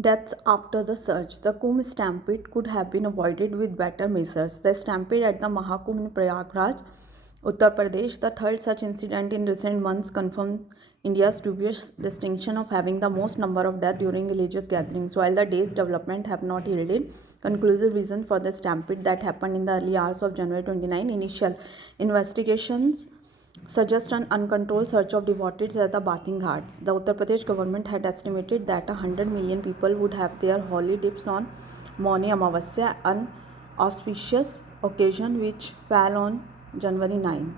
Deaths after the surge. The Kumbh stampede could have been avoided with better measures. The stampede at the Mahakumbh in Prayagraj, Uttar Pradesh, the third such incident in recent months, confirmed India's dubious distinction of having the most number of deaths during religious gatherings. While the day's development have not yielded conclusive reason for the stampede that happened in the early hours of January 29, initial investigations suggest an uncontrolled surge of devotees at the bathing ghats. The Uttar Pradesh government had estimated that 100 million people would have their holy dips on Mauni Amavasya, an auspicious occasion which fell on January 9.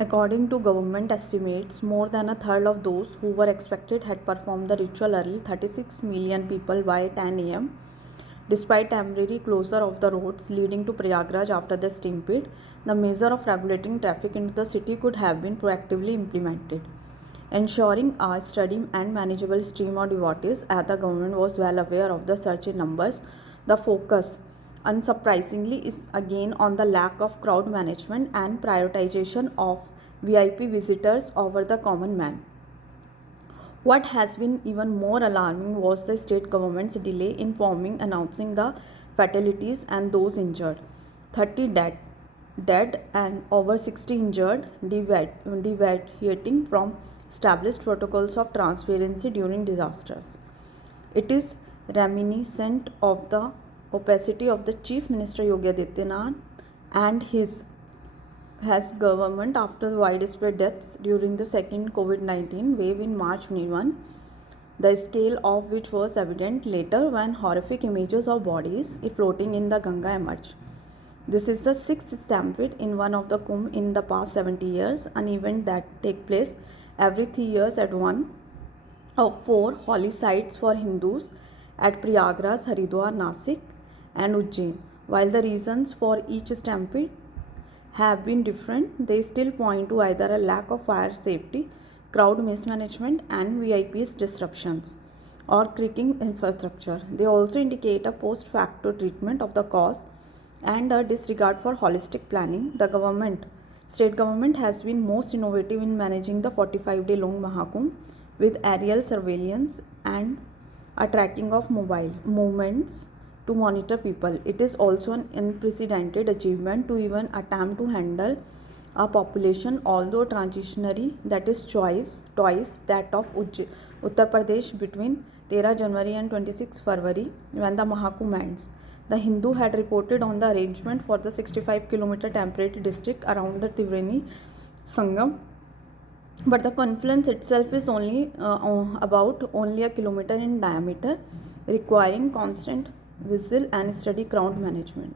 According to government estimates, more than a third of those who were expected had performed the ritual early, 36 million people by 10 am. Despite temporary closure of the roads leading to Prayagraj after the stampede, the measure of regulating traffic into the city could have been proactively implemented, ensuring a steady and manageable stream of devotees. As the government was well aware of the surge in numbers, the focus, unsurprisingly, is again on the lack of crowd management and prioritization of VIP visitors over the common man. What has been even more alarming was the state government's delay in announcing the fatalities and those injured. 30 dead and over 60 injured, deviating from established protocols of transparency during disasters. It is reminiscent of the opacity of the Chief Minister Yogi Adityanath and his government after the widespread deaths during the second COVID-19 wave in March 21, the scale of which was evident later when horrific images of bodies floating in the Ganga emerged. This is the sixth stampede in one of the Kumbh in the past 70 years, an event that takes place every 3 years at one of 4 holy sites for Hindus at Prayagraj, Haridwar, Nasik and Ujjain. While the reasons for each stampede have been different, they still point to either a lack of fire safety, crowd mismanagement and VIPs disruptions, or cracking infrastructure. They also indicate a post facto treatment of the cause and a disregard for holistic planning. The state government has been most innovative in managing the 45-day long Mahakumbh with aerial surveillance and a tracking of mobile movements to monitor people. It is also an unprecedented achievement to even attempt to handle a population, although transitionary, that is twice that of Uttar Pradesh between 13 January and 26 February when the Mahakumbh ends. The Hindu had reported on the arrangement for the 65-kilometer temporary district around the Triveni Sangam, but the confluence itself is only a kilometer in diameter, requiring constant vigil and steady crowd management.